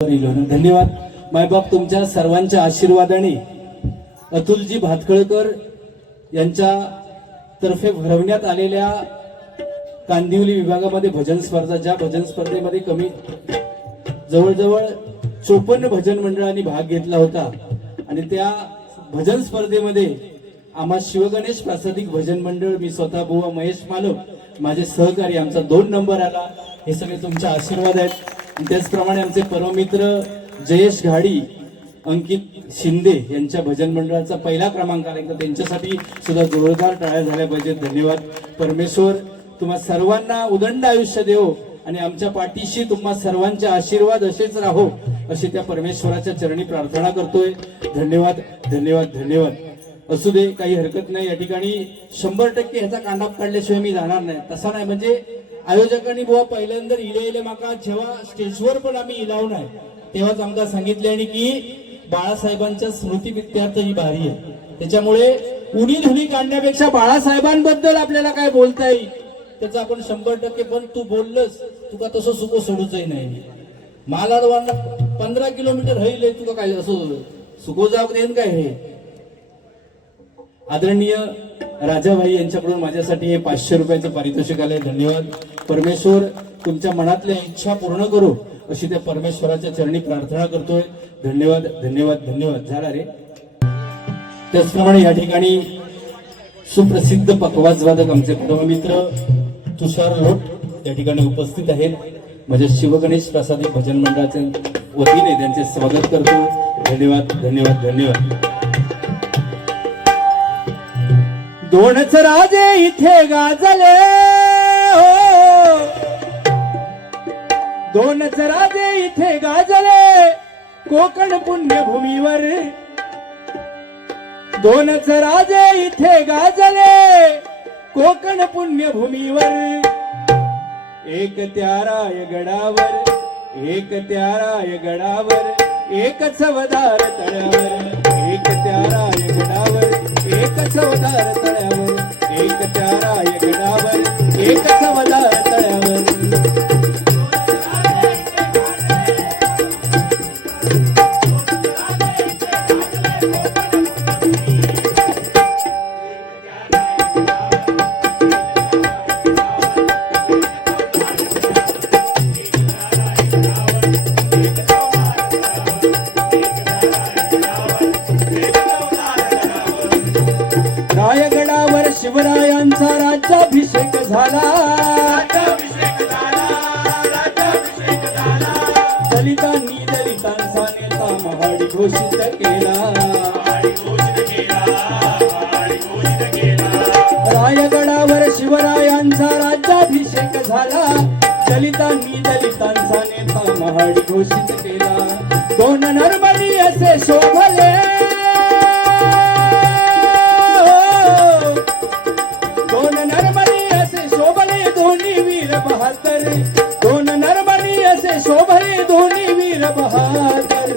धन्यवाद मायबाप. तुमच्या सर्वांच्या आशीर्वादाने अतुलजी भातखळकर यांच्या तर्फे भरवण्यात आलेल्या कांदिवली विभागामध्ये भजन स्पर्धा, ज्या भजन स्पर्धेमध्ये जवळजवळ 54 भजन मंडळांनी भाग घेतला होता आणि त्या भजन स्पर्धेमध्ये आम्हा शिवगणेश प्रासादिक भजन मंडळ, मी स्वतः बुवा महेश मालक, माझे सहकारी, आमचा 2 नंबर आला. हे सगळे तुमचे आशीर्वाद आहेत. त्याचप्रमाणे आमचे परममित्र जयेश घाडी, अंकित शिंदे यांच्या भजन मंडळाचा पहिला क्रमांक आला. त्यांच्यासाठी सुद्धा जोरदार टाळ्या झाल्या पाहिजेत. धन्यवाद. परमेश्वर तुम्हा सर्वांना उदंड आयुष्य देवो आणि आमच्या पाठीशी तुम्हा सर्वांचे आशीर्वाद असेच राहो अशी त्या परमेश्वराच्या चरणी प्रार्थना करतोय. धन्यवाद धन्यवाद धन्यवाद. असू दे, काही हरकत नाही. या ठिकाणी 100% ह्याचा कांडाप काढल्याशिवाय मी जाणार नाही. तसा नाही, म्हणजे आयोजकांनी बुवा पहिल्यांदा इले माका जेव्हा स्टेजवर पण आम्ही इलाव नाही तेव्हाच आमका सांगितले आणि की बाळासाहेबांच्या स्मृती प्रित्यर्थ ही बारी आहे. त्याच्यामुळे उडी धुणी काढण्यापेक्षा बाळासाहेबांबद्दल आपल्याला काय बोलता येईल त्याचा आपण 100%. पण तू बोललंस, तुका तसं सुको सोडूचही नाही. मालाडवांना 15 किलोमीटर हईल, तुका काय असं सुको जाऊ देईन काय. हे आदरणीय राजाभाई यांच्याकडून माझ्यासाठी हे 500 रुपयाचं पारितोषिक आलंय. धन्यवाद. परमेश्वर तुमच्या मनातल्या इच्छा पूर्ण करू अशी त्या परमेश्वराच्या चरणी प्रार्थना करतोय. धन्यवाद धन्यवाद धन्यवाद. झाला रे. त्याचप्रमाणे या ठिकाणी सुप्रसिद्ध पकवाजवादक आमचे परममित्र तुषार लोट या ठिकाणी उपस्थित आहेत. माझ्या शिवगणेश प्रासादिक भजन मंडळाच्या वतीने त्यांचे स्वागत करतो. धन्यवाद धन्यवाद धन्यवाद. दोनच राजे इथे गाजले हो, दोनच राजे इथे गाजले कोकण पुण्यभूमीवर. दोनच राजे इथे गाजले कोकण पुण्यभूमीवर. एक त्या रायगडावर, एक त्या रायगडावर, एक चवदार तळ्यावर. एक त्या रायगडावर, एक चवदार तळ्यावर. एक त्या रायगडावर, एक चवदार तळ्यावर. रायगडावर शिवरायांचा राज्याभिषेक झाला. दलितांनी दलितांचा नेता महाड घोषित केला. रायगडावर शिवरायांचा राज्याभिषेक झाला. दलितांनी दलितांचा नेता महाड घोषित केला. 2 नरबळी असे शोभले, 2 नरबळी असे शोभले दोन्ही वीर बहादर. 2 नरबळी असे शोभले दोन्ही वीर बहादर.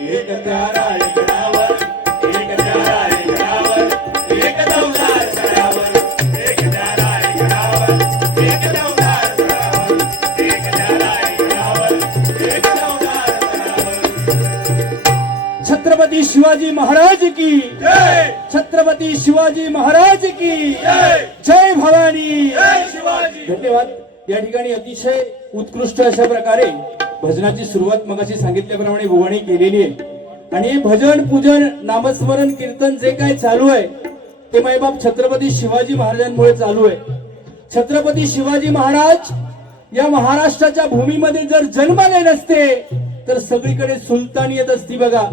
एक त्या रायगडावर, एक त्या रायगडावर, एक चवदार तळ्यावर. एक त्या रायगडावर, एक चवदार तळ्यावर. एक त्या रायगडावर, एक चवदार तळ्यावर. छत्रपती शिवाजी महाराज की जय. छत्रपती शिवाजी महाराज की जय. जय भवानी, जय शिवाजी. धन्यवाद. या ठिकाणी अतिशय उत्कृष्ट अशा प्रकारे भजनाची सुरुवात मगाशी सांगितल्याप्रमाणे बुवाणी केलेली आहे. आणि भजन, पूजन, नामस्मरण, कीर्तन जे काय चालू आहे ते मायबाप छत्रपती शिवाजी महाराजांमुळे चालू आहे. छत्रपती शिवाजी महाराज या महाराष्ट्राच्या भूमीमध्ये जर जन्माले नसते तर सगळीकडे सुलतानियत असती बघा,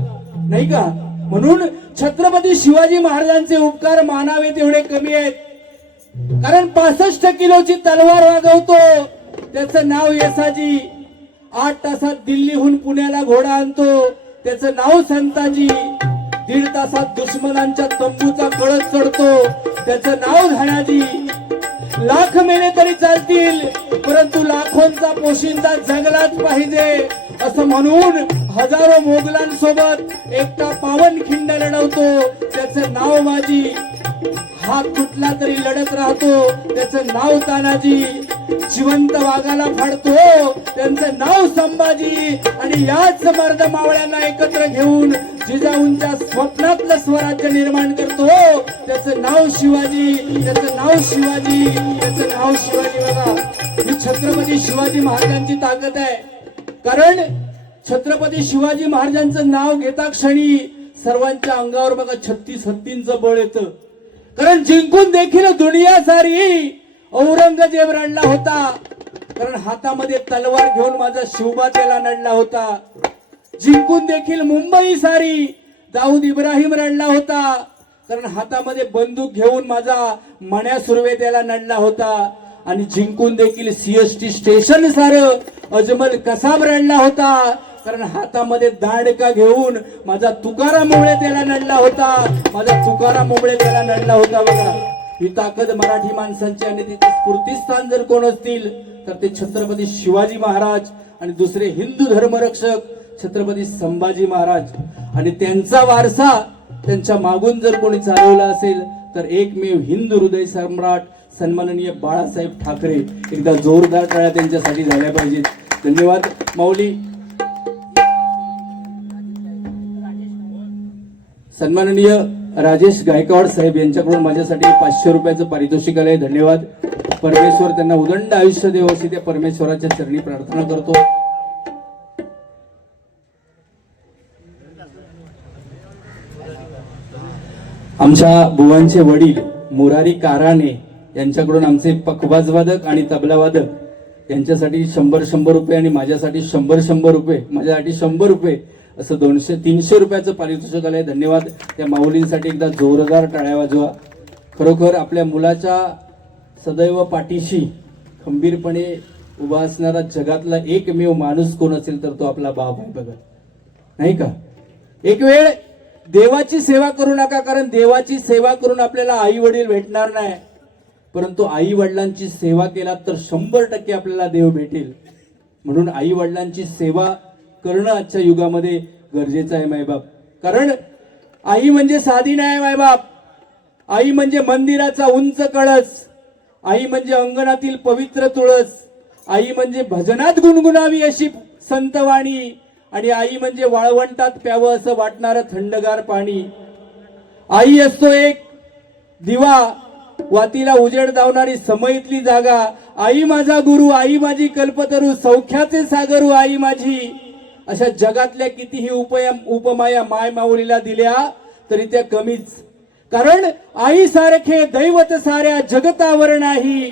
नाही का. म्हणून छत्रपती शिवाजी महाराजांचे उपकार मानावे तेवढे कमी आहेत. कारण 65 किलोची तलवार वागवतो त्याचं नाव येसाजी. 8 तासात दिल्लीहून पुण्याला घोडा आणतो त्याचं नाव संताजी. 1.5 तासात दुश्मनांच्या तंबूचा कळस चढतो त्याचं नाव धानाजी. लाख मेले तरी चालतील परंतु लाखोंचा पोशिंदा जगलाच पाहिजे असं म्हणून हजारो मोगलांसोबत एकटा पावनखिंड लढवतो त्याचं नाव माझी. हात कुठला तरी लढत राहतो त्याचं नाव तानाजी. जिवंत वाघाला फाडतो त्यांचं नाव संभाजी. आणि याच मर्द मावळ्यांना एकत्र घेऊन जिजाऊंच्या स्वप्नातलं स्वराज्य निर्माण करतो त्याचं नाव शिवाजी, त्याचं नाव शिवाजी, त्याचं नाव शिवाजी. बघा ही छत्रपती शिवाजी महाराजांची ताकद आहे. कारण छत्रपती शिवाजी महाराजांचं नाव घेता क्षणी सर्वांच्या अंगावर बघा 36 हत्तींचं बळ येतं. कारण जिंकून देखील दुनिया सारी औरंगजेब रडला होता. कारण हातामध्ये तलवार घेऊन माझा शिवबा त्याला नडला होता. जिंकून देखील मुंबई सारी दाऊद इब्राहिम रडला होता. कारण हातामध्ये बंदूक घेऊन माझा मण्या सुर्वे त्याला नडला होता. आणि जिंकून देखील सीएसटी स्टेशन सारं अजमल कसाब रडला होता. कारण हातामध्ये दांडका घेऊन माझा तुकाराम मोबळे त्याला नडला होता. माझा तुकाराम मोबळे त्याला नडला होता. बघा ही ताकद मराठी माणसांची. आणि तिथे स्फूर्तिस्थान जर कोण असतील तर ते छत्रपती शिवाजी महाराज आणि दुसरे हिंदू धर्मरक्षक छत्रपती संभाजी महाराज. आणि त्यांचा वारसा त्यांच्या मागून जर कोणी चालवला असेल तर एकमेव हिंदू हृदय सम्राट सन्माननीय बाळासाहेब ठाकरे. एकदा जोरदार टाळ्या त्यांच्यासाठी झाल्या पाहिजेत. धन्यवाद माऊली. सन्माननीय राजेश गायकवाड साहेब यांच्याकडून माझ्यासाठी 500 रुपयाचं पारितोषिक आलंय. धन्यवाद. परमेश्वर त्यांना उदंड आयुष्य देव अशी त्या परमेश्वराच्या चरणी प्रार्थना करतो. आमच्या बुवांचे वडील मुरारी काराणे यांच्याकडून आमचे पखवाजवादक आणि तबलावादक यांच्यासाठी 100 रुपये आणि माझ्यासाठी 100 रुपये, माझ्यासाठी 100 रुपये असं 200-300 रुपयाचं पारितोषिक आलंय. धन्यवाद. त्या माऊलींसाठी एकदा जोरदार टाळ्या वाजवा. खरोखर आपल्या मुलाच्या सदैव पाठीशी खंबीरपणे उभा असणारा जगातला एकमेव माणूस कोण असेल तर तो आपला बाप आहे. बघा नाही का. एक वेळ देवाची सेवा करू नका. कारण देवाची सेवा करून आपल्याला आई वडील भेटणार नाही. परंतु आई वडिलांची सेवा केला तर 100% आपल्याला देव भेटेल. म्हणून आई वडिलांची सेवा करणं आजच्या युगामध्ये गरजेचं आहे मायबाप. कारण आई म्हणजे साधी नाही मायबाप. आई म्हणजे मंदिराचा उंच कळस. आई म्हणजे अंगणातील पवित्र तुळस. आई म्हणजे भजनात गुणगुणावी अशी संतवाणी. आणि आई म्हणजे वाळवंटात प्यावं असं वाटणारं थंडगार पाणी. आई असतो एक दिवा, वातीला उजेड दावणारी समईतली जागा. आई माझा गुरु, आई माझी कल्पतरू, सौख्याचे सागरू आई माझी. अशा जगातल्या कितीही उपमाया माय माऊलीला दिल्या तरी त्या कमीच. कारण आई सारखे दैवत साऱ्या जगतावर नाही.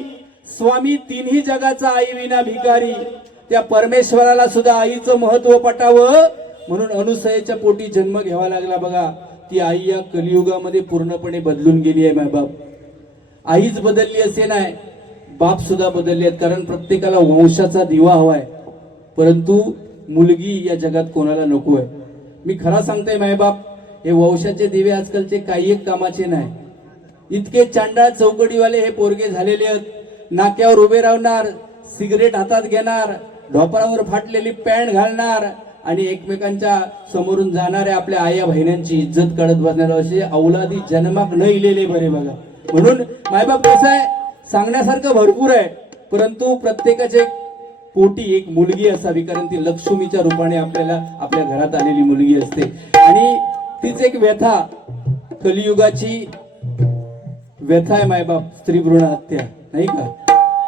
स्वामी तिन्ही जगाचा आई विना भिकारी. त्या परमेश्वराला सुद्धा आईचं महत्व पटावं म्हणून अनुसयेच्या पोटी जन्म घ्यावा लागला. बघा ती आई या कलियुगामध्ये पूर्णपणे बदलून गेली आहे. मायबाप आईच बदलली असे नाही, बाप सुद्धा बदलले आहेत. कारण प्रत्येकाला वंशाचा दिवा हवाय. परंतु मुलगी या जगात कोणाला नको आहे. मी खरा सांगतोय मायबाप, हे वंशाचे दिवे आजकालचे काही एक कामाचे नाही. इतके चांडाळ चौकडीवाले हे पोरगे झालेले आहेत. नाक्यावर उभे राहणार, सिगरेट हातात घेणार, ढोपरावर फाटलेली पॅन्ट घालणार आणि एकमेकांच्या समोरून जाणाऱ्या आपल्या आया बहिण्यांची इज्जत काढत बसणार. असे औलादी जन्माक न इलेले बरे. बघा म्हणून मायबाप कसं आहे, सांगण्यासारखं भरपूर आहे. परंतु प्रत्येकाचे पोटी एक मुलगी असावी. कारण ती लक्ष्मीच्या रूपाने आपल्याला आपल्या घरात आलेली मुलगी असते. आणि तीच एक व्यथा, कलियुगाची व्यथा आहे मायबाप, स्त्री भ्रूण हत्या नाही का.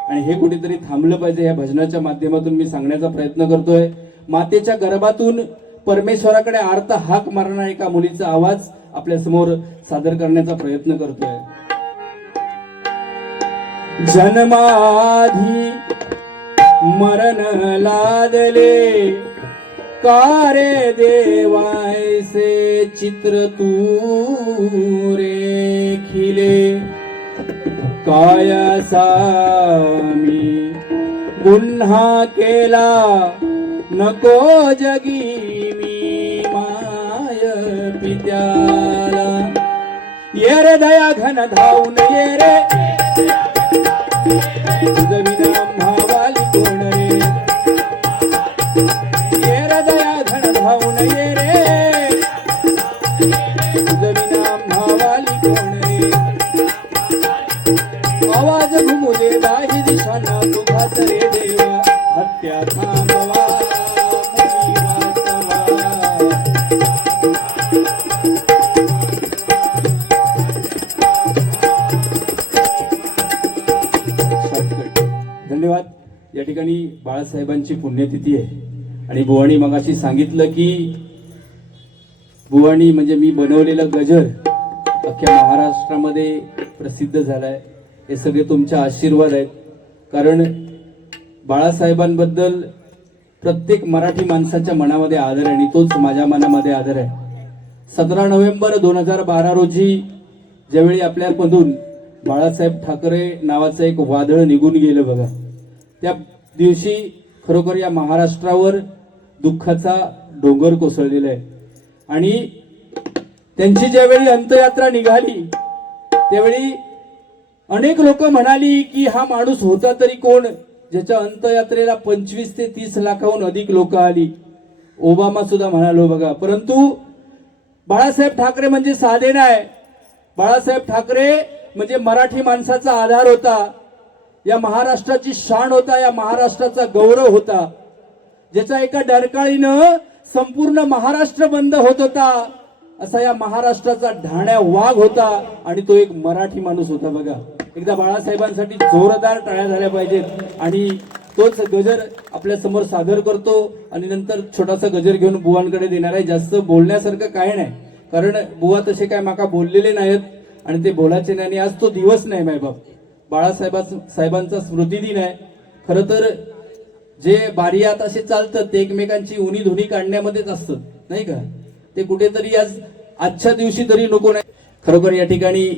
आणि हे कुठेतरी थांबलं पाहिजे. या भजनाच्या माध्यमातून मी सांगण्याचा प्रयत्न करतोय. मातेच्या गर्भातून परमेश्वराकडे आर्त हाक मारणाऱ्या एका मुलीचा आवाज आपल्या समोर सादर करण्याचा प्रयत्न करतोय. जन्माधी मरण लादले कारे देवायसे चित्र तू रेखिले. कायासा मी गुन्हा केला नको जगी मी माय पित्याला. ये रे दया घन धावून ये रे, तुझं विना भावाली कोण रे. ये रे दया घन धावून ये रे, तुझं विना भावाली कोण रे. आवाज घुमू दे बाही दिशाना तुझा धन्यवाद. या ठिकाणी बाळासाहेबांची पुण्यतिथी आहे आणि बुवानी मगाशी सांगितलं की बुवानी म्हणजे मी बनवलेलं गजर अख्ख्या महाराष्ट्रामध्ये प्रसिद्ध झालाय. हे सगळे तुमचे आशीर्वाद आहेत. कारण बाळासाहेबांबद्दल प्रत्येक मराठी माणसाच्या मनामध्ये आदर आहे आणि तोच माझ्या मनामध्ये आदर आहे. 17 नोव्हेंबर 2012 रोजी ज्यावेळी आपल्यामधून बाळासाहेब ठाकरे नावाचं एक वादळ निघून गेलं बघा, त्या दिवशी खरोखर या महाराष्ट्रावर दुःखाचा डोंगर कोसळलेला आहे. आणि त्यांची ज्यावेळी अंत्ययात्रा निघाली त्यावेळी अनेक लोक म्हणाली की हा माणूस होता तरी कोण ज्याच्या अंत्ययात्रेला 25 ते 30 लाखाहून अधिक लोक आली. ओबामा सुद्धा म्हणालो बघा. परंतु बाळासाहेब ठाकरे म्हणजे साधे नाही. बाळासाहेब ठाकरे म्हणजे मराठी माणसाचा आधार होता, या महाराष्ट्राची शान होता, या महाराष्ट्राचा गौरव होता, ज्याच्या एका डरकाळीनं संपूर्ण महाराष्ट्र बंद होत होता. असा या महाराष्ट्राचा ढाण्या वाघ होता आणि तो एक मराठी माणूस होता बघा. एकदा बाळासाहेबांसाठी जोरदार टाळ्या झाल्या पाहिजेत. आणि तोच गजर आपल्या समोर सादर करतो आणि नंतर छोटासा गजर घेऊन बुवांकडे देणार आहे. जास्त बोलण्यासारखं काय नाही, कारण बुवा तसे काय माका बोललेले नाहीत आणि ते बोलायचे नाही. आणि आज तो दिवस नाही मायबाप, बाळासाहेबांचा स्मृती दिन आहे. खरं तर जे बारियात असे चालतं ते एकमेकांची उनी धुनी काढण्यामध्येच असतं नाही का. ते कुठेतरी आजच्या दिवशी तरी नको नाही. खरोखर या ठिकाणी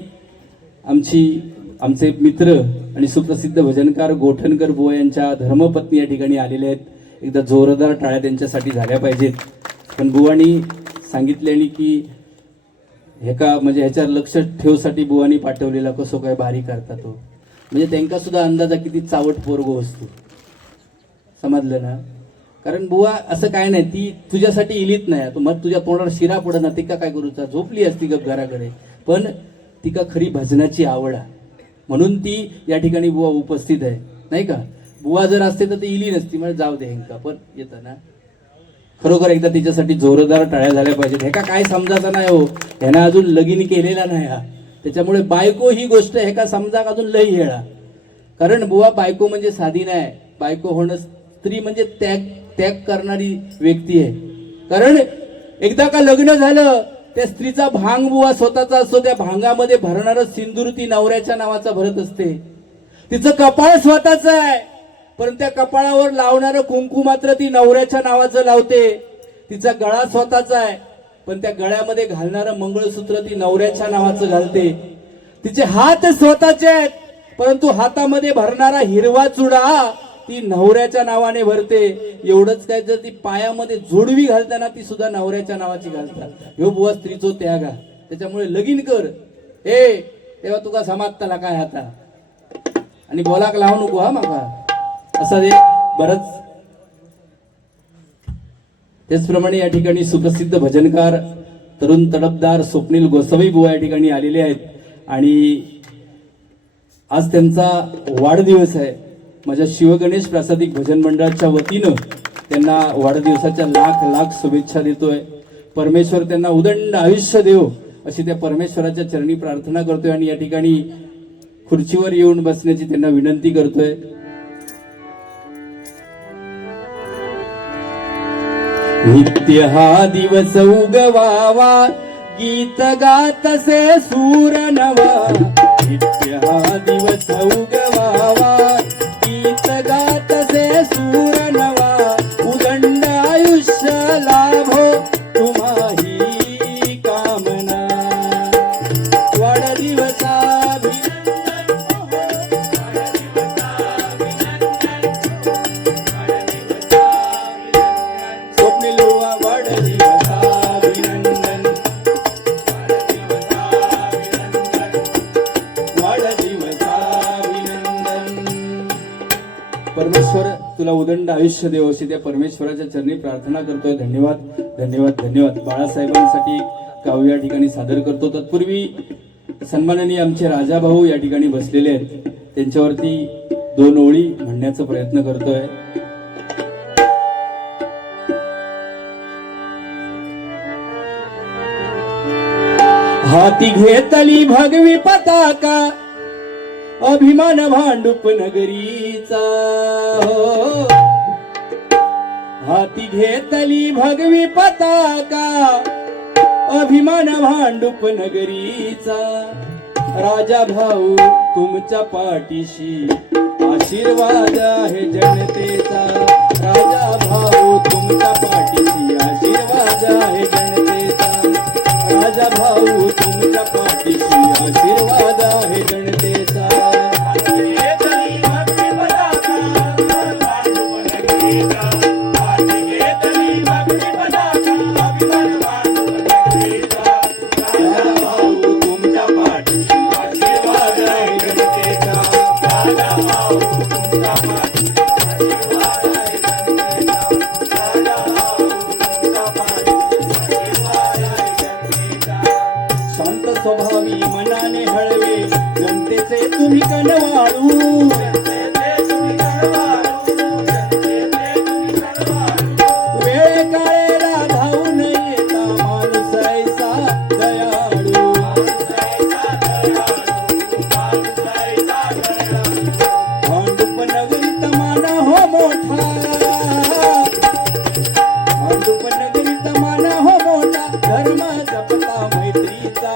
आमचे मित्र आणि सुप्रसिद्ध भजनकार गोठणकर बुवा यांच्या धर्मपत्नी या ठिकाणी आलेले आहेत. एकदा जोरदार टाळ्या त्यांच्यासाठी झाल्या पाहिजेत. पण बुवानी सांगितले आणि की म्हणजे ह्याच्यावर लक्ष ठेवसाठी बुवानी पाठवलेला कसो काय भारी करता तो, म्हणजे त्यांका सुद्धा अंदाजा किती चावट पोरगो असतो. समजलं ना. कारण बुवा असं काय नाही, ती तुझ्यासाठी इलीत नाही. तू मग तुझ्या तोंडावर शिरा पडत ना, तिका काय करूचा, झोपली असती गप घराकडे. पण तिका खरी भजनाची आवड आहे म्हणून ती या ठिकाणी बुवा उपस्थित आहे नाही का. बुवा जर असते तर ती इली नसती, म्हणजे जाऊ दे हेंका. पण येतं ना. खरोखर एकदा तिच्यासाठी जोरदार टाळ्या झाल्या पाहिजेत. हे का काय समजायचं नाही हो, ह्यानं अजून लगीन केलेला नाही हा. त्याच्यामुळे बायको ही गोष्ट हे का समजा अजून लई हेळा. कारण बुवा बायको म्हणजे साधी नाही. बायको होणं स्त्री म्हणजे त्याग करणारी व्यक्ती आहे. कारण एकदा का लग्न झालं त्या स्त्रीचा भांग बुवा स्वतःचा असतो. त्या भांगामध्ये भरणारं सिंदूर ती नवऱ्याच्या नावाचा भरत असते. तिचं कपाळ स्वतःच आहे, पण त्या कपाळावर लावणारं कुंकू मात्र ती नवऱ्याच्या नावाचं लावते. तिचा गळा स्वतःचा आहे, पण त्या गळ्यामध्ये घालणारं मंगळसूत्र ती नवऱ्याच्या नावाचं घालते. तिचे हात स्वतःचे आहेत, परंतु हातामध्ये भरणारा हिरवा चुडा ती नवऱ्याच्या नावाने भरते. एवढंच काय, जर ती पायामध्ये जोडवी घालताना ती सुद्धा नवऱ्याच्या नावाची घालतात. ह्यो बुवा स्त्रीचो त्याग आहे. त्याच्यामुळे लगीन कर हे तेव्हा तुका समाजताला काय आता आणि बोलाक लावू नको हा माका असं ते बरंच. त्याचप्रमाणे या ठिकाणी सुप्रसिद्ध भजनकार तरुण तडफदार स्वप्नील गोसावी बुवा या ठिकाणी आलेले आहेत आणि आज त्यांचा वाढदिवस आहे. माझ्या शिवगणेश प्रासादिक भजन मंडळाच्या वतीनं त्यांना वाढदिवसाच्या लाख लाख शुभेच्छा देतोय. परमेश्वर त्यांना उदंड आयुष्य देव अशी त्या परमेश्वराच्या चरणी प्रार्थना करतोय आणि या ठिकाणी खुर्चीवर येऊन बसण्याची त्यांना विनंती करतोय. नित्य हा दिवस उगवावा, गीत गातसे सूर नवा. नित्य हा दिवस उगवावा, गीत गातसे सूर नवा. उदंड आयुष्य लाभो तुम्हाही कामना. वाढदिवसा परमेश्वर तुला उदंड आयुष्य देव अशी त्या परमेश्वराच्या चरणी प्रार्थना करतोय. धन्यवाद धन्यवाद धन्यवाद. बाळासाहेबांसाठी काव्य या ठिकाणी सादर करतो. तत्पूर्वी सन्माननीय आमचे राजाभाऊ या ठिकाणी बसलेले आहेत, त्यांच्यावरती 2 ओळी म्हणण्याचा प्रयत्न करतोय. हाती घेतली भगवी पताका अभिमान भांडूप नगरीचा हो. हाती घेतली भगवी पताका अभिमान भांडूप नगरीचा राजा भाऊ तुमच्या पाठीशी आशीर्वाद आहे जनतेचा राजा भाऊ तुमच्या पाठीशी आशीर्वाद आहे जनतेचा राजा भाऊ तुमच्या पाठीशी आशीर्वाद आहे जनतेचा स्वभावी मनाने हळवे जनतेचे तुम्ही कणवाळू वेळ काळेला धावून येता माणूस ऐसा दयाळू भांडूप नगरीत मान हो मोठा भांडूप नगरीत मान हो मोठा धर्म जपता मैत्रीचा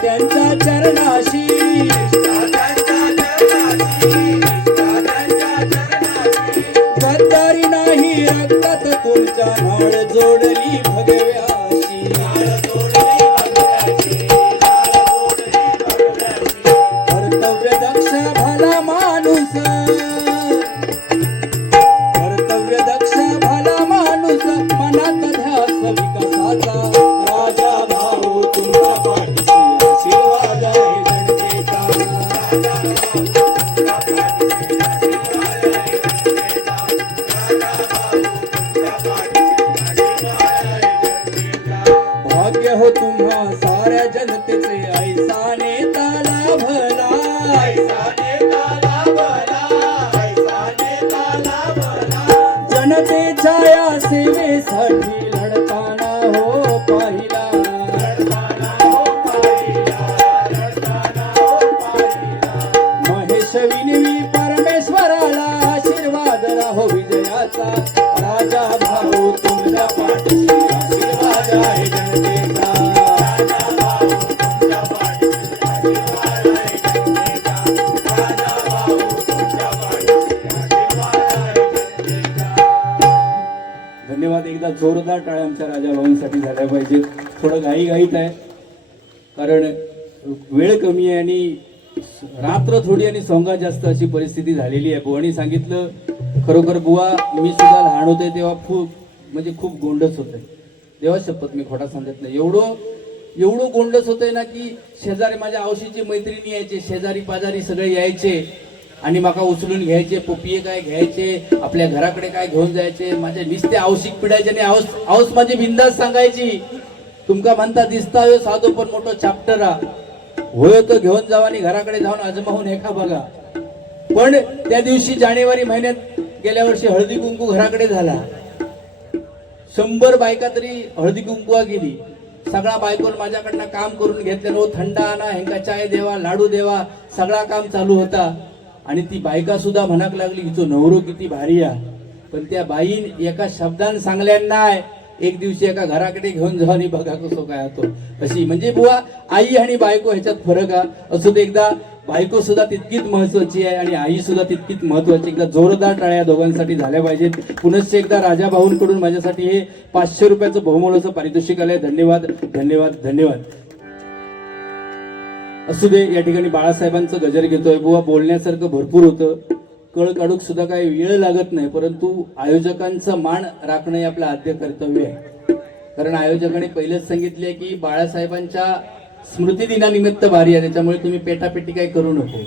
त्यांच्या चरणाशी गद्दारी नाही रक्तात तुमच्या नाळ जोडली भगव्याशी कर्तव्य दक्ष भला माणूस कर्तव्य दक्ष भला माणूस मनात ध्यास विकासाचा राजा भाऊ तुमच्या पाठीशी आशीर्वाद आहे जनतेचा भाग्य हो तुम्हा साऱ्या जनतेचे ऐसा नेता लाभला जनतेच्या या सेवेसाठी लढताना हो पाहिला महेश विनवी परमेश्वराला आशीर्वाद राहो विजयाचा राजा भाऊ तुमच्या पाठीशी आशीर्वाद आहे जनतेचा धन्यवाद. एकदा जोरदार टाळ्या आमच्या राजा भाऊंसाठी झाल्या पाहिजेत. थोडं घाईघाईत आहे कारण वेळ कमी आहे आणि रात्र थोडी आणि सोंगा जास्त अशी परिस्थिती झालेली आहे. बुवानी सांगितलं खरोखर बुवा मी सुद्धा लहान होते तेव्हा खूप गोंडस होते. देवा शपथ मी खोटा सांगत नाही. एवढं गोंडस होतंय ना की शेजारी माझ्या आवशीची मैत्रिणी यायचे शेजारी पाजारी सगळे यायचे आणि माका उचलून घ्यायचे पोपिये काय घ्यायचे आपल्या घराकडे काय घेऊन जायचे माझ्या निस्ते आवशिक पिडायचे आणि आऊस माझी बिंदास सांगायची तुमका म्हणता दिसता साधो पण मोठो चॅप्टर होय तो घेऊन जावा आणि घराकडे जाऊन आजमावून हेका बघा. पण त्या दिवशी जानेवारी महिन्यात गेल्या वर्षी हळदी कुंकू घराकडे झाला. 100 बायका तरी हळदी कुंकुवा गेली. सगळा बायकोन माझ्याकडनं काम करून घेतलं. थंड आणा हेंका चाय देवा लाडू देवा सगळा काम चालू होता. आणि ती बायका सुद्धा म्हणाक लागली की तो नवरो किती भारी आहे. पण त्या बाईन एका शब्दान सांगल्या नाही एक दिवशी एका घराकडे घेऊन जाऊ आणि बघा कसो काय होतो. अशी म्हणजे बुवा आई आणि बायको ह्याच्यात फरक आहे. असं ते एकदा बायको सुद्धा तितकीच महत्वाची आहे आणि आई सुद्धा तितकीच महत्वाची. एकदा जोरदार टाळ्या दोघांसाठी झाल्या पाहिजेत. पुनश्च एकदा राजा भाऊंकडून माझ्यासाठी हे 500 रुपयाचं बहुमोलाचं पारितोषिक आलंय. धन्यवाद धन्यवाद धन्यवाद. असू दे. या ठिकाणी बाळासाहेबांचं गजर घेतोय. बुवा बोलण्यासारखं भरपूर होतं. कळ काढूक सुद्धा काही वेळ लागत नाही परंतु आयोजकांचा मान राखणं हे आपलं आद्य कर्तव्य आहे. कारण आयोजकांनी पहिलेच सांगितले की बाळासाहेबांच्या स्मृती दिनानिमित्त भारी आहे त्याच्यामुळे तुम्ही पेटापेटी काही करू नको.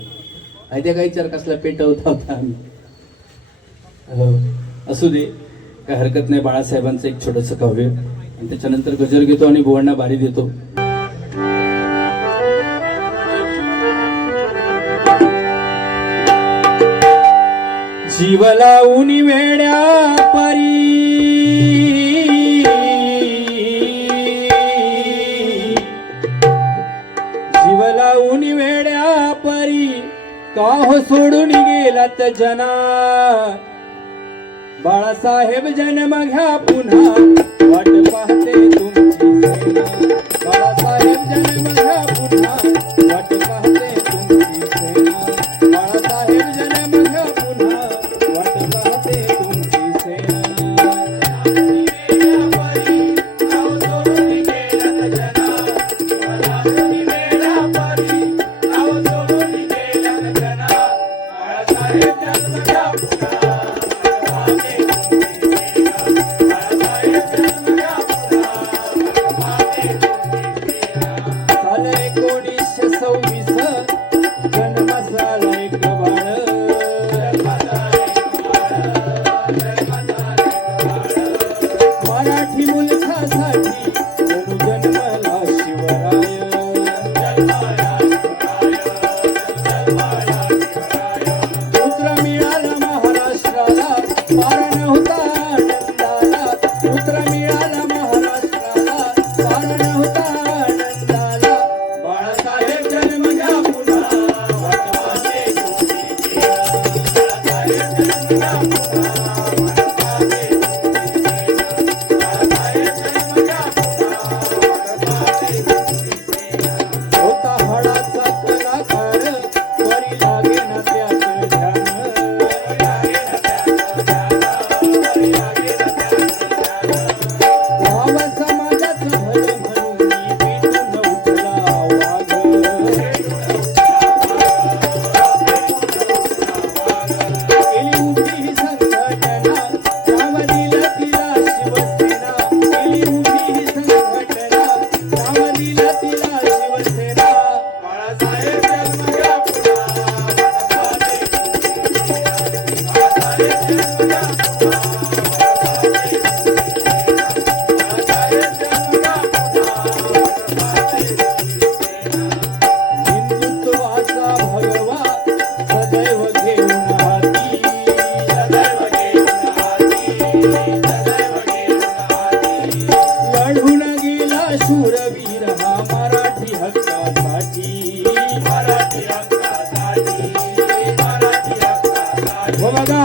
माहिती काही चर कसला पेटवता होता आम्ही. असू दे काय हरकत नाही. बाळासाहेबांचं एक छोटंसं काव्य आणि त्याच्यानंतर गजर घेतो आणि बुवांना बारी देतो. जीव लावून वेड्या परी जीव लावून वेड्या परी का हो सोडून गेलात जना. बाळासाहेब जन्म घ्या पुन्हा वाट पाहते तुमची सेना. बाळासाहेब जन्म घ्या पुन्हा वाट पाहते तुमची सेना. बाळासाहेब जन्म घ्या पुन्हा वाट पाहते तुमची सेना. साल 1926 जन्म झाला एक बाळ. मराठी मुलखासाठी जणू जन्मला शिवराय. पुत्र मिळाला महाराष्ट्राला पार नव्हता आनंदाला. पुत्र मिळाला महाराष्ट्राला पार नव्हता आनंदाला. बाळासाहेब जन्म घ्या पुन्हा वाट पाहते तुमची सेना. बाळासाहेब जन्म घ्या पुन्हा वाट पाहते तुमची सेना. बाळासाहेब जन्म घ्या पुन्हा वाट पाहते तुमची सेना. होता हाडाचा कलाकार वरी लागे ना त्याचं ध्यान. भाव समाजाचं भलं म्हणून पेटून उठला वाघ. केली उभी ही संघटना नाव दिलं तिला शिवसेना. केली उभी ही संघटना नाव दिलं तिला शिवसेना. बाळासाहेब जन्म घ्या पुन्हा वाट पाहते तुमची सेना. बाळासाहेब जन्म घ्या पुन्हा वाट पाहते तुमची सेना. बाळासाहेब जन्म घ्या पुन्हा वाट पाहते तुमची सेना. हिंदुत्वाचा भगवा सदैव घेऊन हाती. सदैव घेऊन हाती. सदैव घेऊन हाती. लढून गेला शूरवीर हा मराठी हक्कासाठी. मराठी हक्कासाठी. मराठी हक्कासाठी. हो बघा,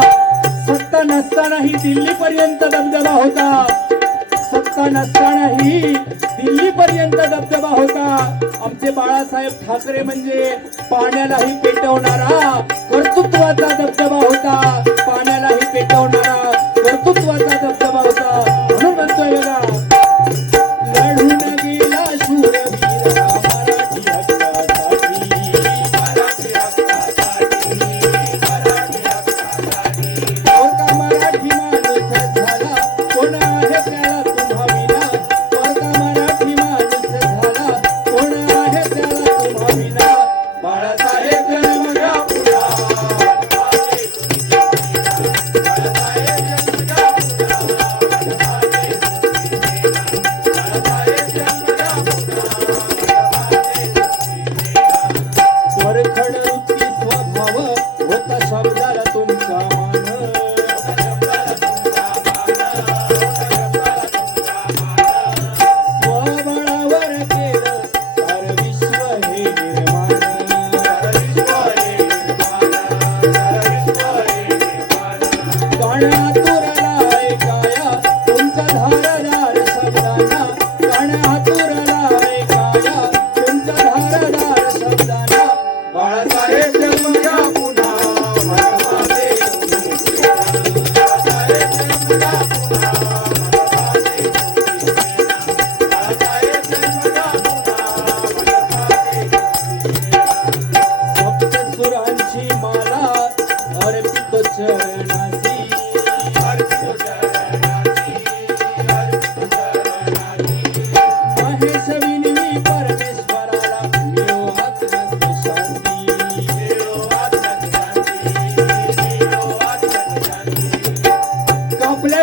सत्ता नसतानाही दिल्लीपर्यंत दबदबा होता. सत्ता नसतानाही दिल्लीपर्यंत दबदबा होता. आमचे बाळासाहेब ठाकरे म्हणजे पाण्यालाही पेटवणारा कर्तृत्वाचा दबदबा होता. पाण्यालाही पेटवणारा कर्तृत्वाचा दबदबा होता. म्हणून म्हणतोय बघा, लढून गेला शूरवीर हा मराठी हक्कासाठी. मराठी हक्कासाठी. मराठी हक्कासाठी. पोरका मराठी माणूस झाला कोण आहे त्याला तुम्हा विना. पोरका मराठी माणूस झाला कोण आहे त्याला तुम्हा विना. बाळासाहेब जन्म घ्या पुन्हा वाट पाहते तुमची सेना. बाळासाहेब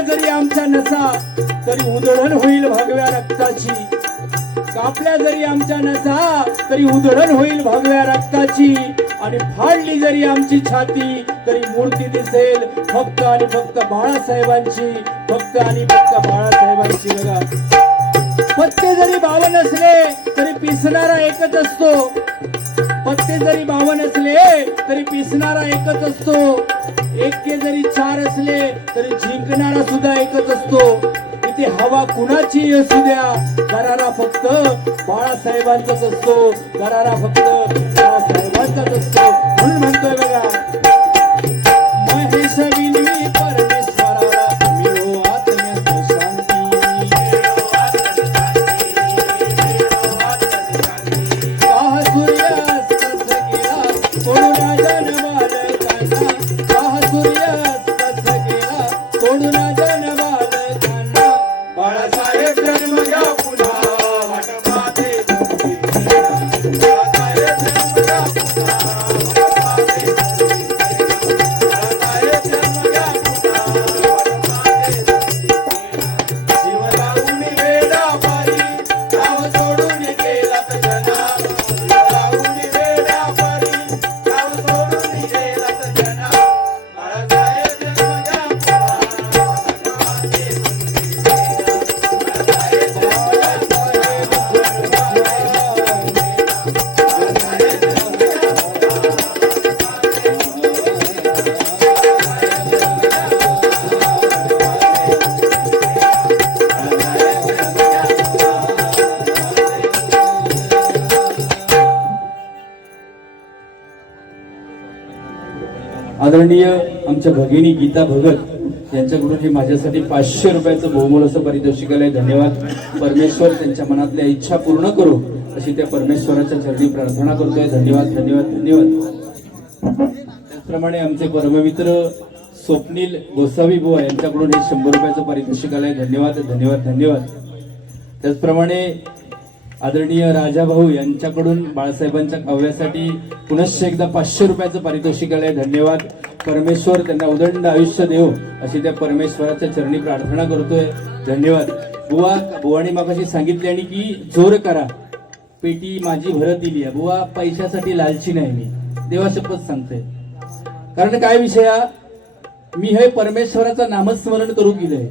जरी आमच्या नसा तरी उधळण होईल भगव्या रक्ताची, कापल्या जरी आमच्या नसा तरी उधळण होईल भगव्या रक्ताची, आणि फाडली जरी आमची छाती तरी मूर्ती दिसेल फक्त आणि फक्त बाळासाहेबांची, फक्त आणि फक्त बाळासाहेबांची. बघा, पत्ते जरी 52 असले तरी पिसणारा एकच असतो, पत्ते जरी 52 असले तरी पिसणारा एकच असतो, एक्के जरी 4 असले तरी जिंकणारा सुद्धा एकच असतो. इथे हवा कुणाची असू द्या, दरारा फक्त बाळासाहेबांचाच असतो, दरारा फक्त बाळासाहेबांचाच असतो. म्हणून म्हणतोय बघा, महेश विनवी परमेश्वराला मिळो आत्म्यात शांती, काह सूर्यास्त गेला सोडून जनबालकांना, काह सूर्यास्त गेला सोडून जनबालकांना, बाळासाहेब जन्म घ्या पुन्हा वाट पाहते बाळासाहेब जन्म घ्या पुन्हा वाट पाहते, बाळासाहेब जन्म घ्या पुन्हा वाट पाहते, जीव लावून वेडा पारी गाव सोडून गेलात जना, जीव लावून वेडा पारी गाव सोडून गेलात जना, बाळासाहेब जन्म घ्या पुन्हा वाट पाहते, आदरणीय आमच्या भगिनी गीता भगत यांच्याकडून हे माझ्यासाठी 500 रुपयाचं बहुमोल असं पारितोषिक आलंय. धन्यवाद. परमेश्वर त्यांच्या मनातल्या इच्छा पूर्ण करो अशी त्या परमेश्वराच्या चरणी प्रार्थना करतोय. धन्यवाद धन्यवाद धन्यवाद. त्याचप्रमाणे आमचे परममित्र स्वप्नील गोसावी बुवा यांच्याकडून हे 100 रुपयाचं पारितोषिक आलंय. धन्यवाद धन्यवाद धन्यवाद. त्याचप्रमाणे आदरणीय राजाभाऊ यांच्याकडून बाळासाहेबांच्या काव्यासाठी पुनश्च एकदा 500 रुपयाचं पारितोषिक आलंय. धन्यवाद. परमेश्वर त्यांना उदंड आयुष्य देव अशी त्या परमेश्वराच्या चरणी प्रार्थना करतोय. धन्यवाद. बुवाने मागाशी सांगितले आणि की जोर करा पेटी माझी भरत दिली आहे. बुवा पैशासाठी लालची नाही, मी देवा शपथ सांगते. कारण काय विषय, मी हे परमेश्वराचं नामस्मरण करू गेलंय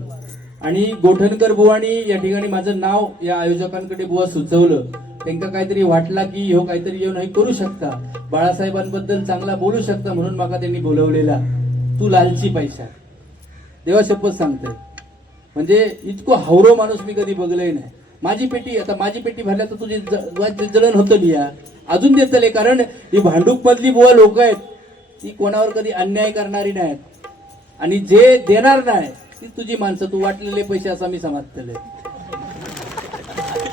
आणि गोठणकर बुवानी या ठिकाणी माझं नाव या आयोजकांकडे बुवा सुचवलं. त्यांना काहीतरी वाटला की हो काहीतरी येऊन हे करू शकता, बाळासाहेबांबद्दल चांगला बोलू शकता, म्हणून मला त्यांनी बोलवलेला. तू लालची पैसा, देवा शपथ सांगते. म्हणजे इतकं हावरो माणूस मी कधी बघलंय नाही. माझी पेटी, आता माझी पेटी भरल्या तर तुझी जळण होतं लिया अजून देतले. कारण ही भांडूप मधली बुवा लोक आहेत, ती कोणावर कधी अन्याय करणारी नाहीत आणि जे देणार नाही ती तुझी माणसं. तू वाटलेले पैसे असा मी समजले,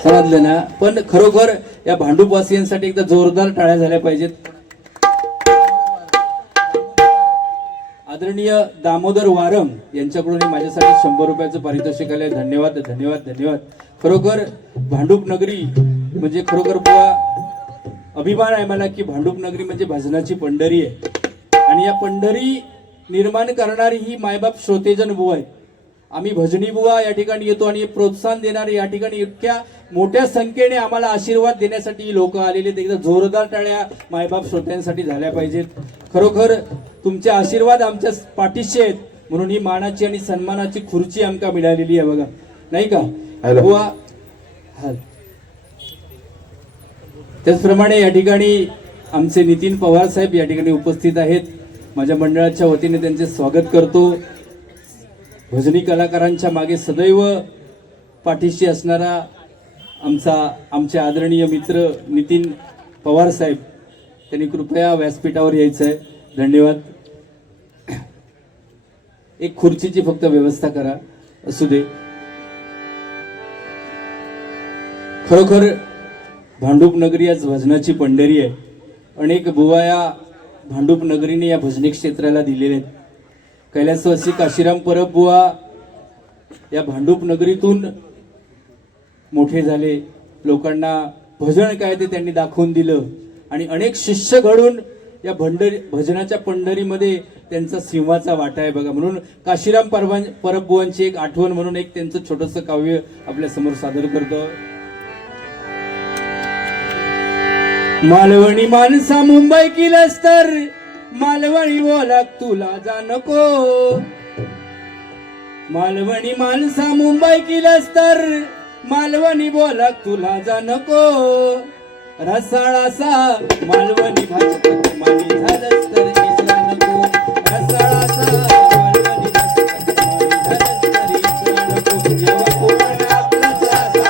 समजले ना. पण खरोखर या भांडूपवासियांसाठी एकदा जोरदार टाळ्या झाल्या पाहिजेत. आदरणीय दामोदर वारम यांच्याकडून माझ्यासाठी 100 रुपयाचं पारितोषिक आलंय. धन्यवाद धन्यवाद धन्यवाद. खरोखर भांडूप नगरी म्हणजे खरोखर बुवा अभिमान आहे मला की भांडूप नगरी म्हणजे भजनाची पंढरी आहे आणि या पंढरी निर्माण करणारी ही मायबाप श्रोतेजन बुवा आहेत. आम्ही भजनी बुवा या ठिकाणी येतो आणि प्रोत्साहन देणारे या ठिकाणी इतक्या मोठ्या संख्येने आम्हाला आशीर्वाद देण्यासाठी लोक आलेले. एकदा जोरदार टाळ्या मायबाप श्रोत्यांसाठी झाल्या पाहिजेत. खरोखर तुमचे आशीर्वाद आमच्या पाठीशी आहेत म्हणून ही मानाची आणि सन्मानाची खुर्ची आमका मिळालेली आहे बघा, नाही का बुवा. त्याचप्रमाणे या ठिकाणी आमचे नितीन पवार साहेब या ठिकाणी उपस्थित आहेत. माझ्या मंडळाच्या वतीने त्यांचे स्वागत करतो. भजनी कलाकारांच्या मागे सदैव पाठीशी असणारा आमचे आदरणीय मित्र नितीन पवार साहेब, त्यांनी कृपया व्यासपीठावर यायचं आहे. धन्यवाद. एक खुर्चीची फक्त व्यवस्था करा, असू दे. खरोखर भांडूप नगरी आज भजनाची पंढरी आहे. अनेक बुवा या भांडूप नगरीने या भजनी क्षेत्राला दिलेले आहेत. कैलासवासी काशीराम परब बुवा या भांडूप नगरीतून मोठे झाले. लोकांना भजन काय ते त्यांनी दाखवून दिलं आणि अनेक शिष्य घडून या भजनाच्या पंढरीमध्ये त्यांचा सिंहाचा वाटा आहे बघा. म्हणून काशीराम परबुवांची एक आठवण म्हणून एक त्यांचं छोटंसं काव्य आपल्या समोर सादर करतो. मालवणी माणसा मुंबई किलस तर मालवणी बोलाक तुला जा नको. मालवणी माणसा मुंबई किलस तर मालवणी बोलाक तुला जा नको. रसाळासा मालवणी भाषेत मानी झालंस तर इसरा नको. रसाळासा मालवणी भाषेत मानी झालंस तर इसरा नको. जेव्हा कोकण आपला सासा,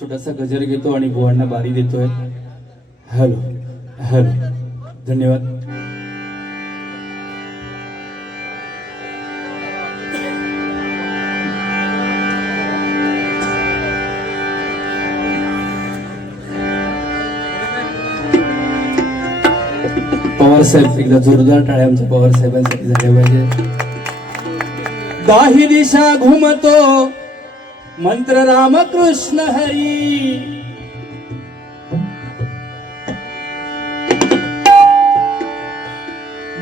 छोटासा गजर घेतो आणि बुवांना बारी देतोय. हॅलो हॅलो, धन्यवाद. पवार साहेब, एकदा जोरदार टाळ्या आमच्या पवार साहेबांसाठी झाल्या पाहिजे. दाही दिशा घुमतो मंत्र रामकृष्ण हरी.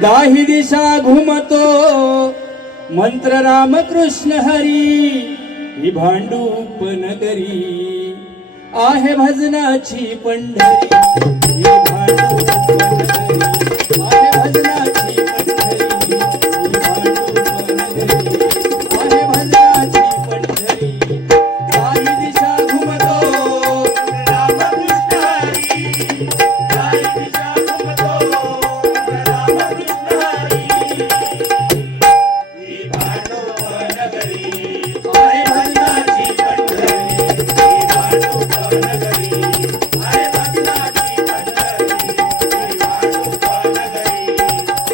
दाही दिशा घुमतो मंत्र रामकृष्ण हरी. ही भांडूप नगरी आहे भजनाची पंढरी. ही भांडूप नगरी आहे भजनाची पंढरी. ही भांडूप नगरी आहे भजनाची पंढरी. दाही दिशा घुमतो रामकृष्ण हरी. दाही दिशा घुमतो रामकृष्ण हरी. ही भांडूप नगरी आहे भजनाची पंढरी. ही भांडूप नगरी आहे भजनाची पंढरी. ही भांडूप नगरी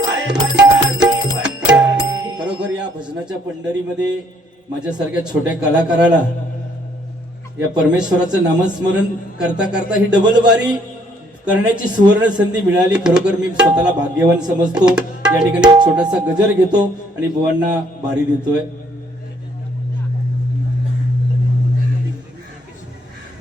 आहे भजनाची पंढरी. खरोखर या भजनाच्या पंढरीमध्ये माझ्यासारख्या छोट्या कलाकाराला या परमेश्वराचं नामस्मरण करता करता ही डबल वारी करण्याची सुवर्ण संधी मिळाली. खरोखर मी स्वतःला भाग्यवान समजतो. या ठिकाणी एक छोटासा गजर घेतो आणि बुवांना भारी देतोय.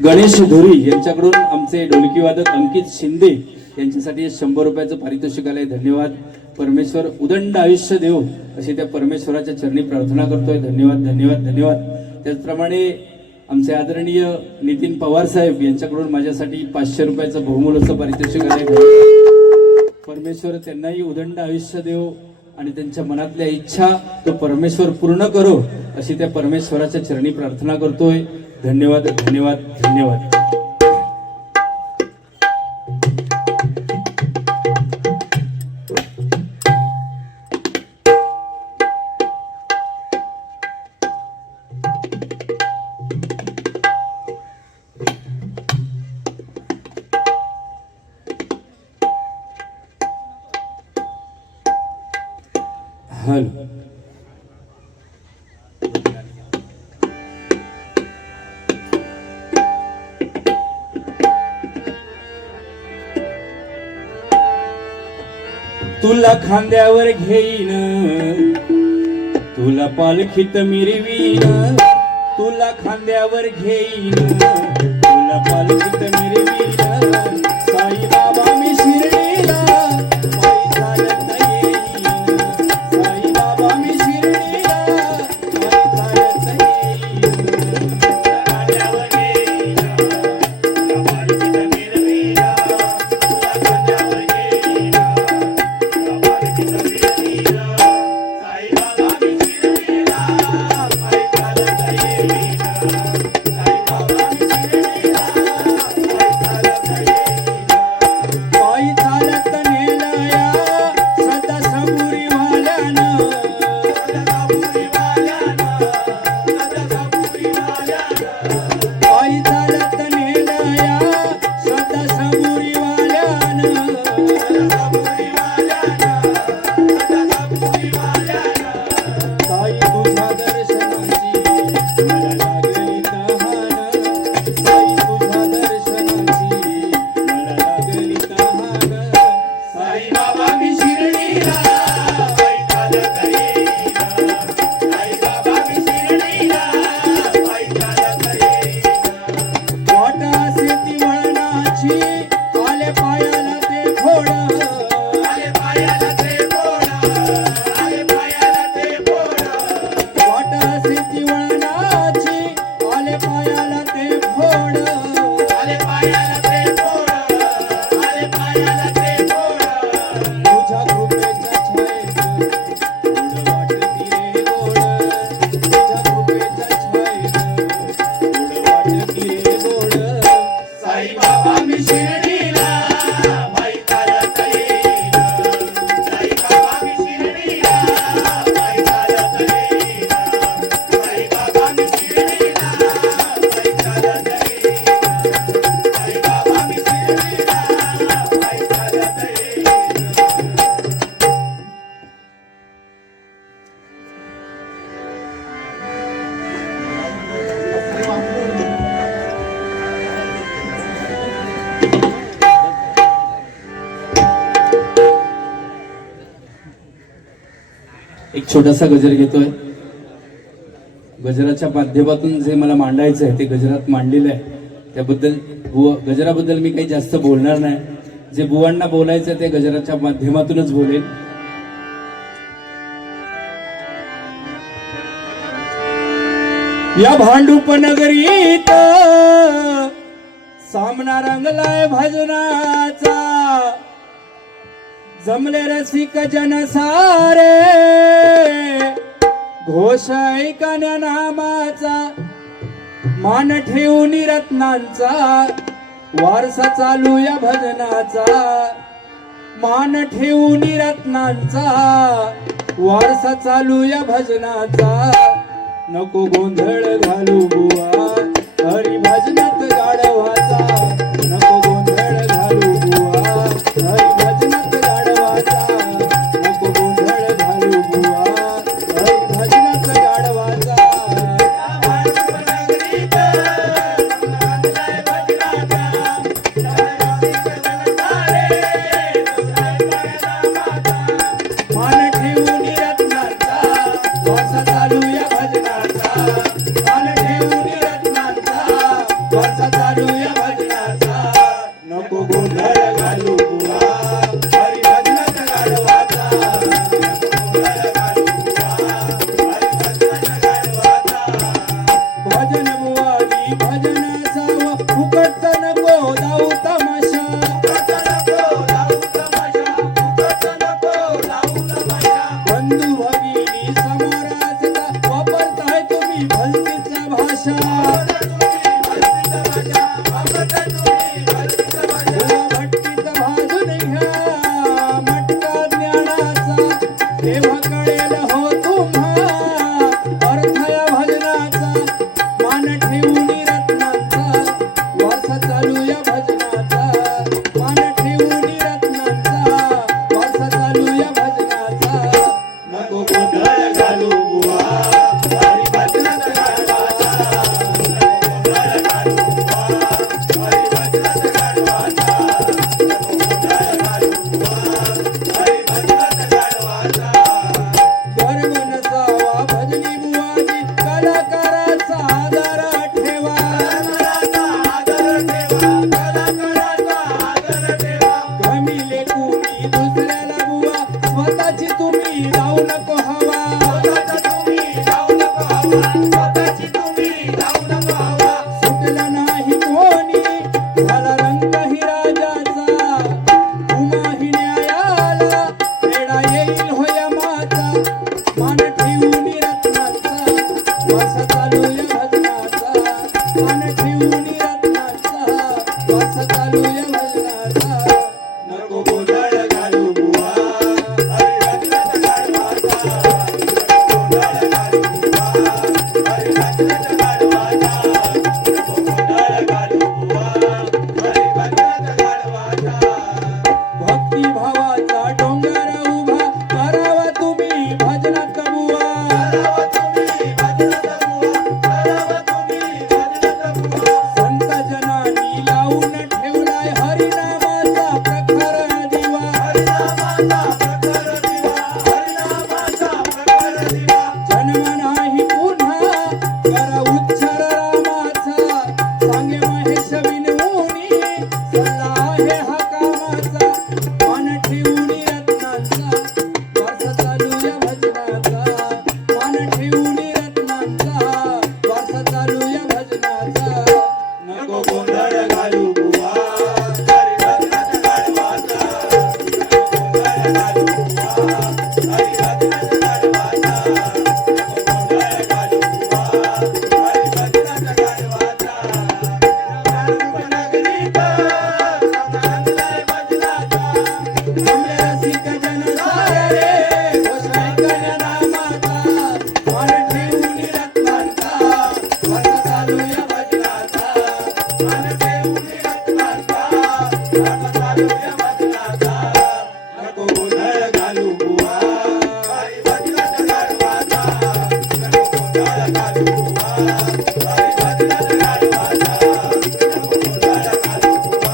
गणेश धुरी यांच्याकडून आमचे ढोलकी वादक अंकित शिंदे यांच्यासाठी 100 रुपयाचं पारितोषिक आलंय. धन्यवाद. परमेश्वर उदंड आयुष्य देव अशी त्या परमेश्वराच्या चरणी प्रार्थना करतोय. धन्यवाद धन्यवाद धन्यवाद. त्याचप्रमाणे आमचे आदरणीय नितीन पवार साहेब यांच्याकडून माझ्यासाठी 500 रुपयाचं बहुमूल्याचं पारितोषिक आलंय. परमेश्वर त्यांनाही उदंड आयुष्य देव आणि त्यांच्या मनातल्या इच्छा तो परमेश्वर पूर्ण करो अशी त्या परमेश्वराच्या चरणी प्रार्थना करतोय. धन्यवाद धन्यवाद धन्यवाद. हॅलो. तुला खांद्यावर घेईन, तुला पालखीत मिरवीन, तुला खांद्यावर घेईन, तुला पालखीत मिरवीन. साई बाबा मी शिर्डीला पायी चालत येईन, साई बाबा मी शिर्डीला पायी चालत येईन. तुला खांद्यावर घेईन, तुला पालखीत मिरवीन, तुला खांद्यावर घेईन, तुला पालखीत मिरवीन. साई बाबा मी शिर्डीला पायी चालत येईन, साई बाबा मी शिर्डीला पायी चालत येईन. पायी चालत नेलया सदा सबुरी वाल्यानं, सदा सबुरी वाल्यानं, सदा सबुरी वाल्यानं. पायी चालत नेलया सदा सबुरी वाल्यानं, सदा सबुरी वाल्यानं, सदा सबुरी वाल्यानं. साई तुझ्या दर्शनाची मला लागली तहान, साई तुझ्या दर्शनाची मला लागली तहान. साई बाबा मी शिर्डीला पायी चालत येईन, साई बाबा मी शिर्डीला पायी चालत येईन. वाट असे ती वळणाची आले पायाला ते फोड, आले पायाला ते फोड, आले पायाला ते फोड. वाट असे ती वळणाची आले पायाला ते फोड, आले पायाला ते फोड, आले पायाला ते फोड. तुझ्या कृपेच्या छायेत गोड वाटती रे गोड, तुझ्या कृपेच्या छायेत गोड वाटती रे गोड. साई बाबा मी शिर्डीला पायी चालत येईन, साई बाबा मी शिर्डीला पायी चालत येईन, साई बाबा मी शिर्डीला पायी चालत येईन, साई बाबा मी शिर्डीला पायी चालत येईन. एक छोटासा गजर घेतोय. गजराच्या माध्यमातून जे मला मांडायचं आहे ते गजरात मांडलेलं आहे. त्याबद्दल गजराबद्दल मी काही जास्त बोलणार नाही. जे बुवांना बोलायचं आहे ते गजराच्या माध्यमातूनच बोलेल. या भांडूप नगरीत सामना रंगलाय भजनाचा, जमले रसिक जन सारे घोष ऐकण्या नामाचा. मान ठेवून रत्नांचा वारसा चालू या भजनाचा, मान ठेवून रत्नांचा वारसा चालू या भजनाचा. नको गोंधळ घालू बुवा हरी भजनात गाढवाचा, नको गोंधळ घालू बुवा हरी भजनात गाढवाचा, नको गोंधळ घालू बुवा हरी भजनात गाढवाचा. मान ठेवून रत्नांचा वारसा चालू या भजनाचा, मान ठेवून रत्नांचा बंधू भगिनी समोर असता वापरताय तुम्ही भलतीच भाषा भट्टीत भाजून घ्या मटका ज्ञानाचा तेव्हा कळेल हो तुम्हा अर्थ या भजनाचा मान ठेवून रत्नांचा वारसा चालू या भजनाचा मान ठेवून रत्नांचा वारसा चालू या भजनाचा नको गोंधळ घालू बुवा हरी भजनात गाढवाचा नको गोंधळ घालू बुवा हरी भजनात गाढवाचा नको गोंधळ घालू बुवा हरी भजनात गाढवाचा गर्व नसावा भजनी बुवाजी कलाकाराचा आदर ठेवा घमिले कुणी दुसऱ्याला बुवा स्वतःची तुम्ही जाऊ नको हवा सुटला नाही कोणी झाला रंग ही राजाचा उमाही न्यायाला वेळा येईल होय माता मान ठेवून रत्नांचा वारसा चालू या भजनाचा मान ठेवून रत्नांचा वारसा चालू या भजनाचा नको गोंधळ घालू बुवा हरी भजनात गाढवाचा नको गोंधळ घालू बुवा हरी भजनात गाढवाचा नको गोंधळ घालू बुवा हरी भजनात गाढवाचा भक्ती भावाचा डोंगर उभा करावा तुम्ही भजनात बुवा संत जनांनी लावून ठेवलाय हरिनामाचा प्रखर दिवा जन्म नाही पुन्हा करा उच्चार रामाचा सांगे महेश विनवूनी सल्ला आहे हा कामाचा मान ठेवून रत्नांचा वारसा चालू या भजनाचा मान ठेवून रत्नांचा वारसा चालू या भजनाचा नको गोंधळ घालू बुवा हरी भजनात गाढवाचा नको गोंधळ घालू बुवा हरी भजनात गाढवाचा नको गोंधळ घालू बुवा हरी भजनात गाढवाचा नगरीत समानलाय भजनाचा आमले रसिक जन सारे घोष ऐकण्या नामाचा मान ठेवून रत्नांचा वारसा चालू या भजनाचा मान ठेवून रत्नांचा वारसा चालू या भजनाचा नको गोंधळ घालू बुवा हरी भजनात गाढवाचा नको गोंधळ घालू बुवा हरी भजनात गाढवाचा नको गोंधळ घालू बुवा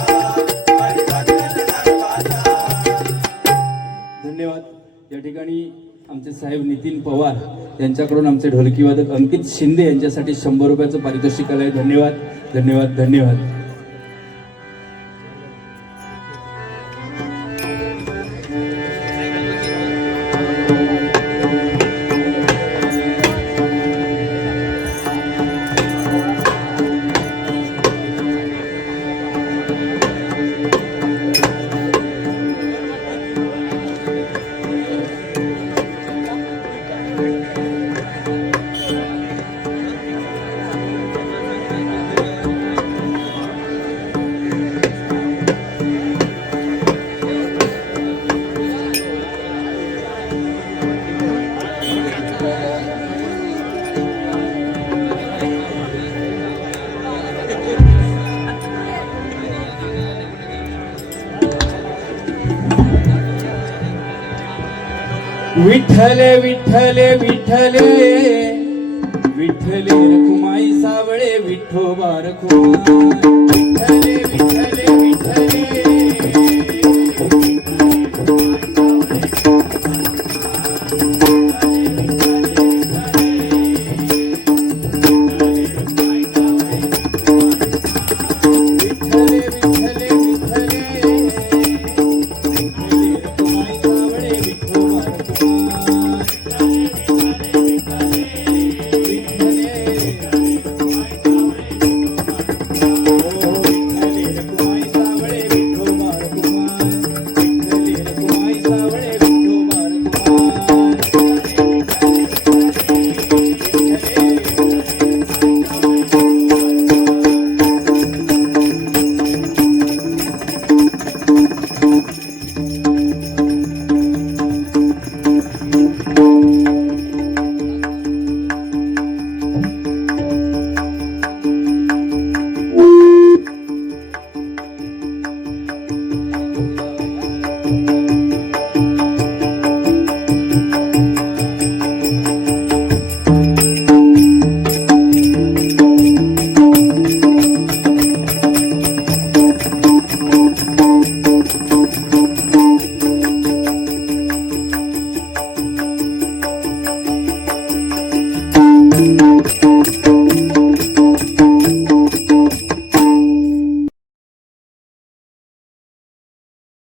हरी भजनात गाढवाचा धन्यवाद. या ठिकाणी आमचे साहेब नितीन पवार यांच्याकडून आमचे ढोलकीवादक अंकित शिंदे यांच्यासाठी 100 रुपयाचं पारितोषिक आलंय. धन्यवाद धन्यवाद धन्यवाद. विठ्ठले विठ्ठले विठ्ठले विठ्ठले रखुमाई सावळे विठोबा रखुमाई विठ्ठले विठ्ठले विठ्ठले विठ्ठले